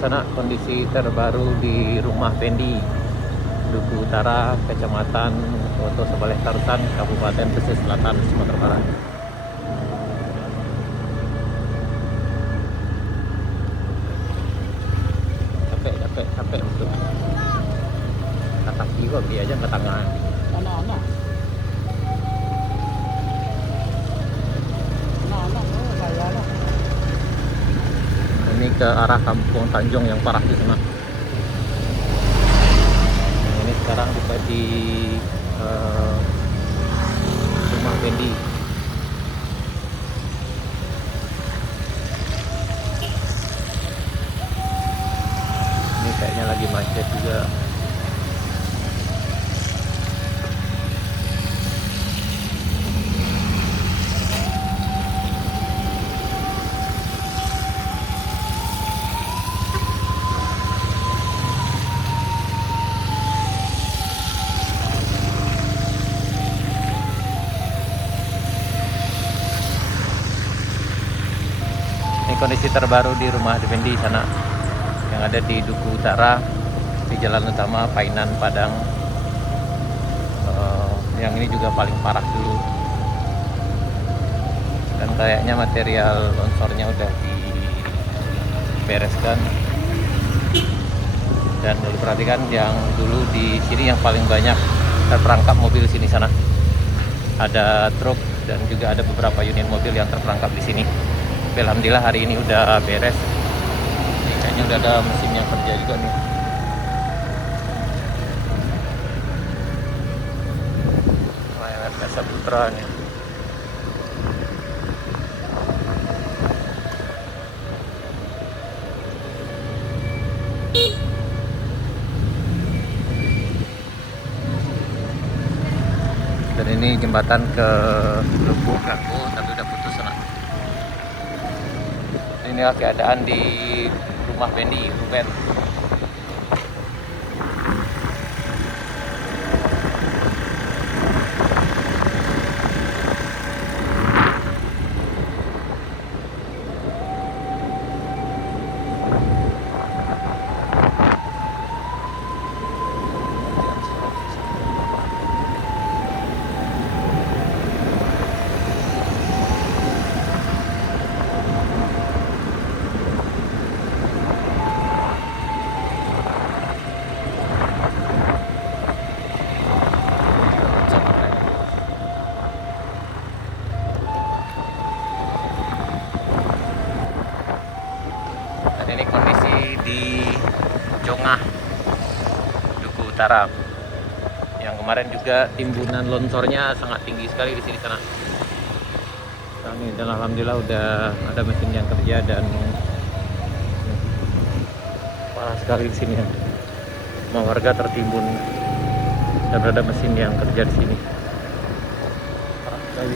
sana kondisi terbaru di rumah Pendi, Duku Utara, Kecamatan Woto Sebaleh Tarusan, Kabupaten Pesisir Selatan, Sumatera Barat. Capek betul. Kata kiri dia aja ke tangan. Anak-anak. Anak-anak, oh saya lah. Ini ke arah Kampung Tanjung yang parah di sana. Ini sekarang kita di rumah Pendi. Ini kayaknya lagi macet juga. Ini kondisi terbaru di rumah Pendi sana, yang ada di Duku Utara, di Jalan Utama Painan Padang. Yang ini juga paling parah dulu, dan kayaknya material longsornya udah dibereskan. Dan kalau perhatikan yang dulu di sini yang paling banyak terperangkap mobil sini sana, ada truk dan juga ada beberapa unit mobil yang terperangkap di sini. Tapi alhamdulillah hari ini udah beres. Ini kayaknya udah ada mesin yang kerja juga nih. Layar Saputra nih. Dan ini jembatan ke Lubuk Gaku, tapi udah putus sana. Inilah keadaan di rumah Pendi, Ruben. Dan ini kondisi di Jongah, Duku Utara, yang kemarin juga timbunan longsornya sangat tinggi sekali di sini sana. Dan alhamdulillah udah ada mesin yang kerja dan parah sekali di sini. Rumah warga tertimbun dan ada mesin yang kerja di sini. Parah sekali.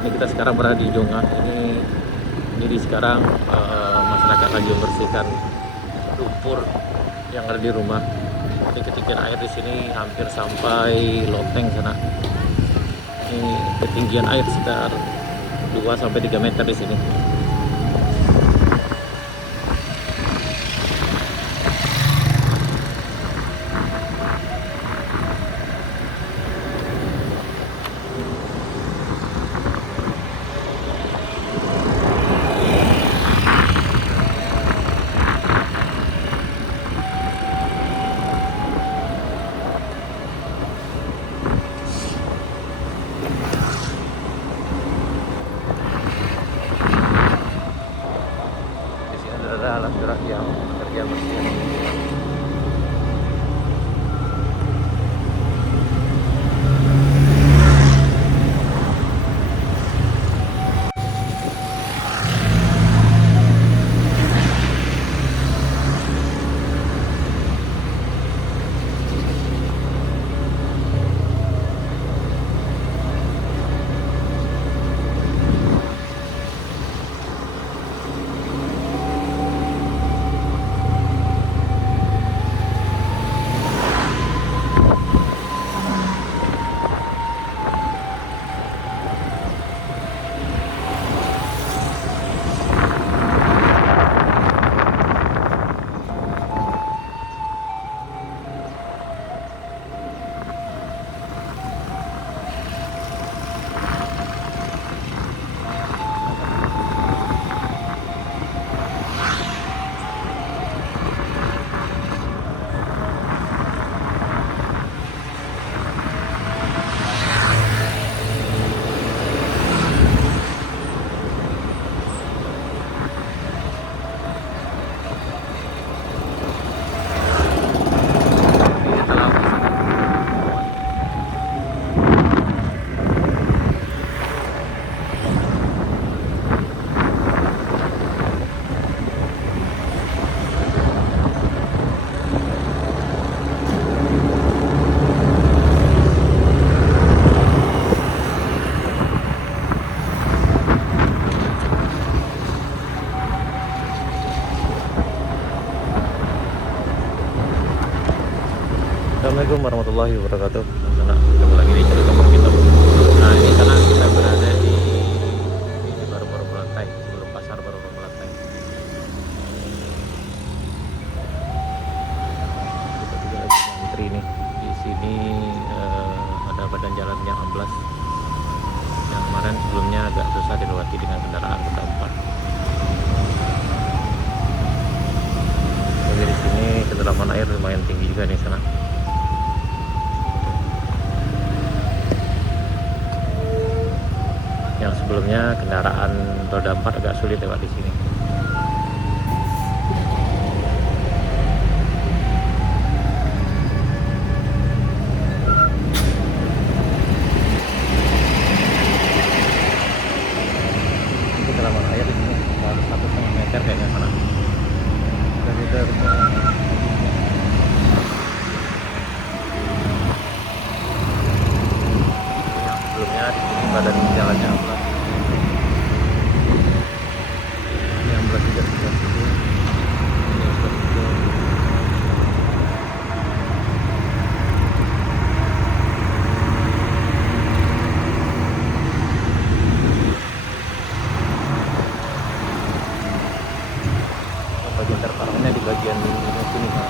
Ini kita sekarang berada di Jongah. Ini sekarang masyarakat lagi membersihkan lumpur yang ada di rumah. Ini ketinggian air di sini hampir sampai loteng sana. Ini ketinggian air sekitar 2-3 meter di sini. adalah alat berat yang bekerja mesin. Assalamualaikum warahmatullahi wabarakatuh. Sana ketemu lagi di channel Kampung kita. Nah ini sana kita berada di ini baru-baru melantai, sebelum pasar baru-baru melantai. Kita juga lagi antri nih. Di sini ada badan jalan yang amblas. Yang kemarin sebelumnya agak susah dilewati dengan kendaraan roda 4. Jadi di sini kedalaman air lumayan tinggi juga nih sana. Yang sebelumnya kendaraan roda 4 agak sulit lewat di sini. Ini kedalaman air di sini 1,5 meter kayaknya sana. Yang sebelumnya di sini badan jalannya amblas. Ini amblas juga sebelah sini. Ini amblas juga. Bagian terparahnya di bagian ini sini Pak.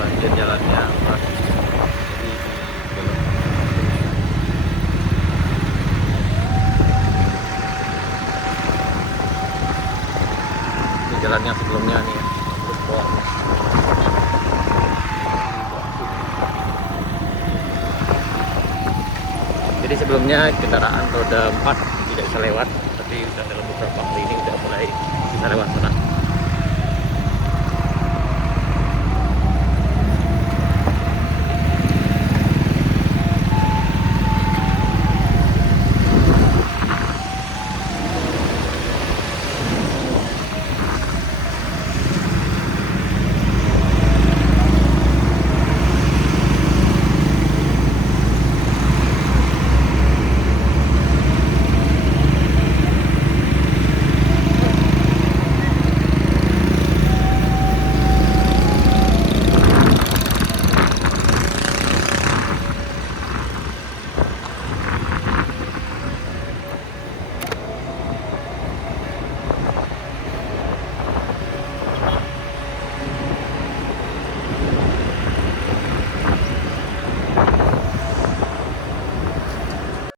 Bagian jalannya pas jadi belok. Ini jalan yang sebelumnya nih ya, bawah. Jadi sebelumnya kendaraan roda 4 tidak bisa lewat, tapi sudah dalam beberapa kali ini sudah mulai bisa lewat sana.